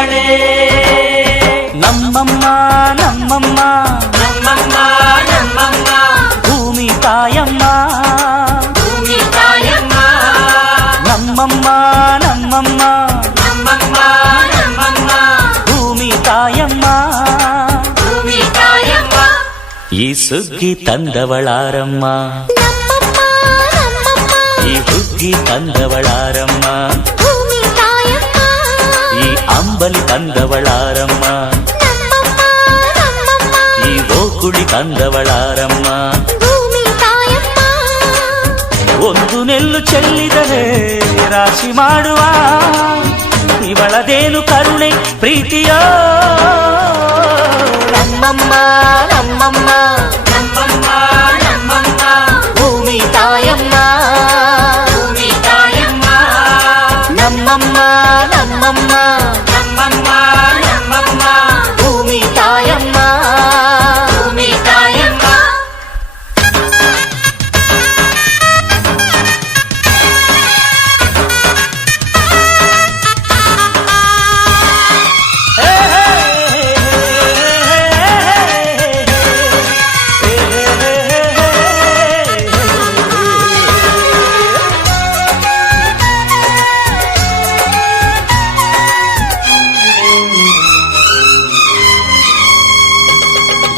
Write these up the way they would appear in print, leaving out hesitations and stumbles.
ಬಂದವಳೆ ನಮ್ಮಮ್ಮ ನಮ್ಮಮ್ಮ ನಮ್ಮಮ್ಮ ನಮ್ಮಮ್ಮ ಭೂಮಿ ತಾಯಮ್ಮ ಭೂಮಿ ತಾಯಮ್ಮ ನಮ್ಮಮ್ಮ ನಮ್ಮಮ್ಮ ನಮ್ಮಮ್ಮ ನಮ್ಮಮ್ಮ ಭೂಮಿ ತಾಯಮ್ಮ ಭೂಮಿ ತಾಯಮ್ಮ ಈ ಸುಗ್ಗಿ ತಂದವಳಾರಮ್ಮ ಈ ಹುಗ್ಗಿ ತಂದವಳಾರಮ್ಮ ಈ ಅಂಬಲಿ ತಂದವಳಾರಮ್ಮ ಈ ಓಕುಳಿ ತಂದವಳಾರಮ್ಮ ಒಂದು ನೆಲ್ಲು ಚೆಲ್ಲಿದರೆ ರಾಶಿ ಮಾಡುವ ಇವಳದೇನು ಕರುಣೆ ಪ್ರೀತಿಯೋ ನಮ್ಮಮ್ಮ ನಮ್ಮಮ್ಮ ನಮ್ಮಮ್ಮ ನಮ್ಮಮ್ಮ ಭೂಮಿ ತಾಯಮ್ಮ ಭೂಮಿ ತಾಯಮ್ಮ ನಮ್ಮಮ್ಮ ನಮ್ಮಮ್ಮ ನಮ್ಮಮ್ಮ ನಮ್ಮಮ್ಮ ಭೂಮಿ ತಾಯಮ್ಮ ಭೂಮಿ ತಾಯಮ್ಮ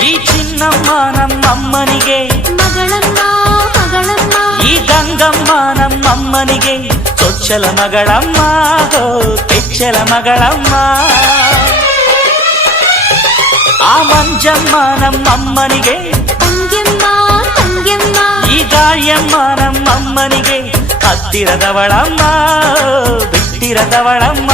ಈ ಚಿನ್ನಮ್ಮ ನಮ್ಮಮ್ಮನಿಗೆ ಮಗಳಮ್ಮ ಮಗಳಮ್ಮ ಈ ಗಂಗಮ್ಮ ನಮ್ಮಮ್ಮನಿಗೆ ಚೊಚ್ಚಲ ಮಗಳಮ್ಮ ಹೋ ಕೆಚ್ಚಲ ಮಗಳಮ್ಮ ಆ ಮಂಜಮ್ಮ ನಮ್ಮಮ್ಮನಿಗೆ ತಂಗ್ಯಮ್ಮ ತಂಗ್ಯಮ್ಮ ಈ ಗಾಳಿಯಮ್ಮ ನಮ್ಮಮ್ಮನಿಗೆ ಹತ್ತಿರದವಳಮ್ಮ ಬಿಟ್ಟಿರದವಳಮ್ಮ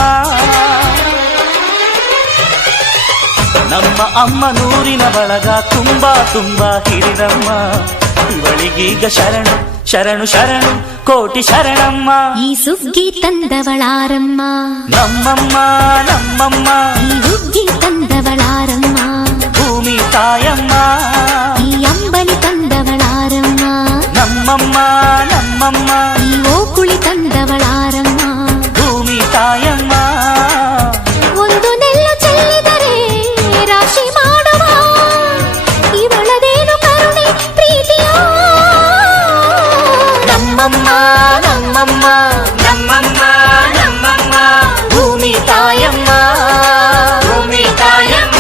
ನಮ್ಮ ಅಮ್ಮ ನೂರಿನ ಬಳಗ ತುಂಬಾ ತುಂಬಾ ಹಿರಿದಮ್ಮ ಇವಳಿಗೀಗ ಶರಣು ಶರಣು ಶರಣು ಕೋಟಿ ಶರಣಮ್ಮ ಈ ಸುಗ್ಗಿ ತಂದವಳಾರಮ್ಮ ನಮ್ಮಮ್ಮ ನಮ್ಮಮ್ಮ ಈ ಹುಗ್ಗಿ ತಂದವಳಾರಮ್ಮ ಭೂಮಿ ತಾಯಮ್ಮ ಈ ಅಂಬಲಿ ತಂದವಳಾರಮ್ಮ ನಮ್ಮಮ್ಮ ನಮ್ಮಮ್ಮ ಈ ಓಕುಳಿ ತಂದವಳಾರಮ್ಮ ಭೂಮಿ ತಾಯಮ್ಮ ಒಂದು ನೆಲ್ಲು ಚೆಲ್ಲಿದರೆ ರಾಶಿ ಮಾಡುವ ಇವಳದೇನು ಕರುಣೆ ಪ್ರೀತಿಯೋ ನಮ್ಮಮ್ಮ ನಮ್ಮಮ್ಮ ನಮ್ಮಮ್ಮ ನಮ್ಮಮ್ಮ ಭೂಮಿ ತಾಯಮ್ಮ ಭೂಮಿ ತಾಯಮ್ಮ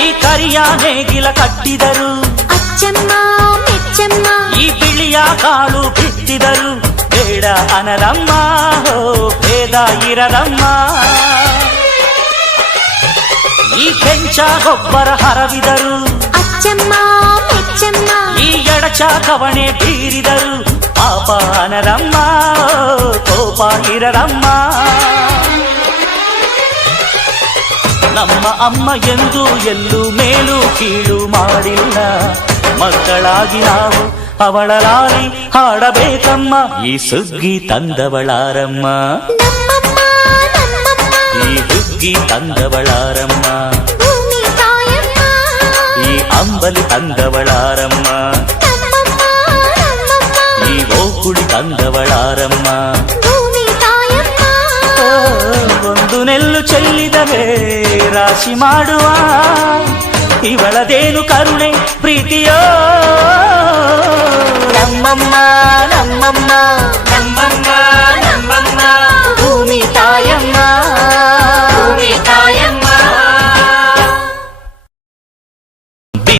ಈ ಕರಿಯ ನೇಗಿಲ ಕಟ್ಟಿದರು ಅಚ್ಚಮ್ಮ ಮೆಚ್ಚಮ್ಮ ಈ ಬಿಳಿಯ ಕಾಳು ಬಿತ್ತಿದರು ಬೇಡ ಅನರಮ್ಮ ಹೋ ಭೇದ ಇರರಮ್ಮ ಈ ಕೆಂಚ ಗೊಬ್ಬರ ಹರವಿದರು ಅಚ್ಚಮ್ಮ ಮೆಚ್ಚಮ್ಮ ಈ ಎಡಚ ಕವಣೆ ಬೀರಿದರು ಪಾಪ ಅನರಮ್ಮ ಕೋಪ ಇರರಮ್ಮ ನಮ್ಮ ಅಮ್ಮ ಎಂದು ಎಲ್ಲೂ ಮೇಲು ಕೀಳು ಮಾಡಿಲ್ಲ ಮಕ್ಕಳಾಗಿ ನಾವು ಅವಳ ಲಾಲಿ ಹಾಡಬೇಕಮ್ಮ ಈ ಸುಗ್ಗಿ ತಂದವಳಾರಮ್ಮ ನಮ್ಮಮ್ಮ ನಮ್ಮಮ್ಮ ಈ ಹುಗ್ಗಿ ತಂದವಳಾರಮ್ಮ ಭೂಮಿ ತಾಯಮ್ಮ ಈ ಅಂಬಲಿ ತಂದವಳಾರಮ್ಮ ನಮ್ಮಮ್ಮ ನಮ್ಮಮ್ಮ ಈ ಓಕುಳಿ ತಂದವಳಾರಮ್ಮ ಭೂಮಿ ತಾಯಮ್ಮ ಒಂದು ನೆಲ್ಲು ಚೆಲ್ಲಿದರೆ ರಾಶಿ ಮಾಡುವ ಇವಳದೇನು ಕರುಣೆ ಪ್ರೀತಿಯೋ ನಮ್ಮಮ್ಮ ನಮ್ಮಮ್ಮ